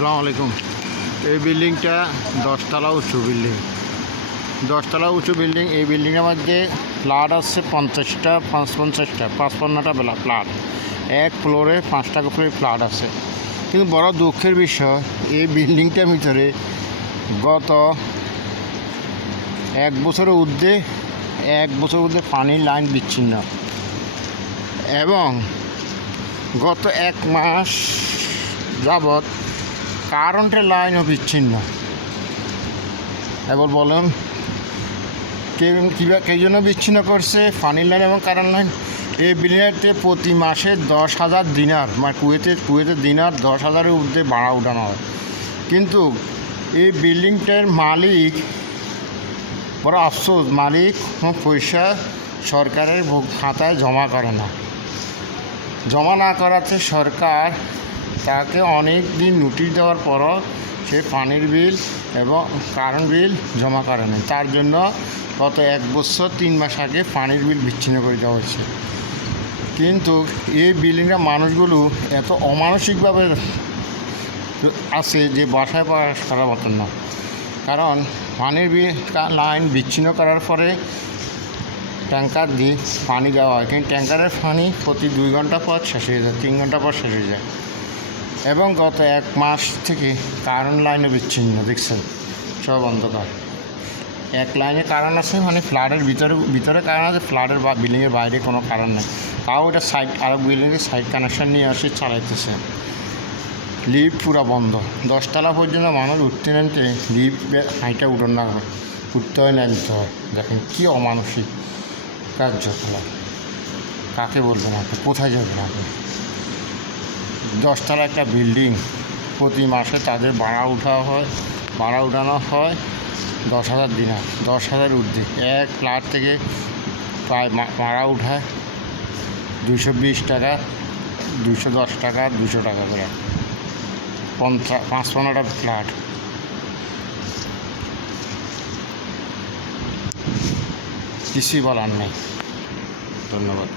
আসসালামু আলাইকুম। এই বিল্ডিংটা 10 তলা উঁচু বিল্ডিং। 10 তলা উঁচু বিল্ডিং। এই বিল্ডিংয়ের মধ্যে ফ্ল্যাট আছে 50টা 55টা ফ্ল্যাট। এক ফ্লোরে 5টা করে ফ্ল্যাট আছে। কিন্তু বড় দুঃখের বিষয়, এই বিল্ডিংটার ভিতরে গত এক বছরের ঊর্ধ্বে পানির লাইন বিচ্ছিন্ন, এবং গত এক মাস যাবৎ কারেন্টের লাইনও বিচ্ছিন্ন। এবার বলেন কে জন্য বিচ্ছিন্ন করছে পানির লাইন এবং কারেন্ট লাইন? এই বিল্ডিংতে প্রতি মাসে 10,000 দিনার, মানে কুয়েতের দিনার 10,000-এর ঊর্ধ্বে ভাড়া উঠানো হয়। কিন্তু এই বিল্ডিংটার মালিক, বড় আফসোস, মালিক পয়সা সরকারের খাতায় জমা করে না। জমা না করাতে সরকার তাকে অনেক দিন নোটিশ দেওয়ার পরও সে পানির বিল এবং কারেন্ট বিল জমা করে না। তার জন্য গত 1 বছর 3 মাস আগে পানির বিল বিচ্ছিন্ন করে দেওয়া হয়েছে। কিন্তু এই বিল্ডিংয়ের মানুষগুলো এত অমানসিকভাবে আছে যে বাসায় প্রকাশ করার মতন না। কারণ পানির বিল লাইন বিচ্ছিন্ন করার পরে ট্যাঙ্কার দিয়ে পানি দেওয়া হয়, কিন্তু ট্যাঙ্কারের পানি প্রতি 2 ঘন্টা পর শেষ হয়ে যায়, 3 ঘন্টা পর শেষ হয়ে যায়। এবং গত 1 মাস থেকে কারেন্ট লাইনে বিচ্ছিন্ন, দেখছেন সব অন্ধকার। এক লাইনে কারেন্ট আছে, মানে ফ্ল্যাটের ভিতরে কারেন্ট আছে, ফ্ল্যাটের বা বিল্ডিংয়ের বাইরে কোনো কারেন্ট নেই। তাও ওটা সাইড, আরও বিল্ডিংয়ের সাইড কানেকশান নিয়ে আসে চালাইতেছে। লিফট পুরো বন্ধ। 10 তলা পর্যন্ত মানুষ উঠতে নামতে লিফট হাইটা উঠোন না, উঠতে হয় নামতে হয়। দেখেন কী অমানসিক কার্যকলাপ। কাকে বলবেন আপনি? কোথায় যাবেন আপনি? 10 তলা একটা বিল্ডিং, প্রতি মাসে তাদের ভাড়া উঠানো হয় 10,000 দিনার, 10,000 ঊর্ধ্বে। এক ফ্ল্যাট থেকে প্রায় ভাড়া উঠায় 220 টাকা, 210 টাকা, 200 টাকা করে। 55টা ফ্ল্যাট। কিছুই বলার নেই। ধন্যবাদ।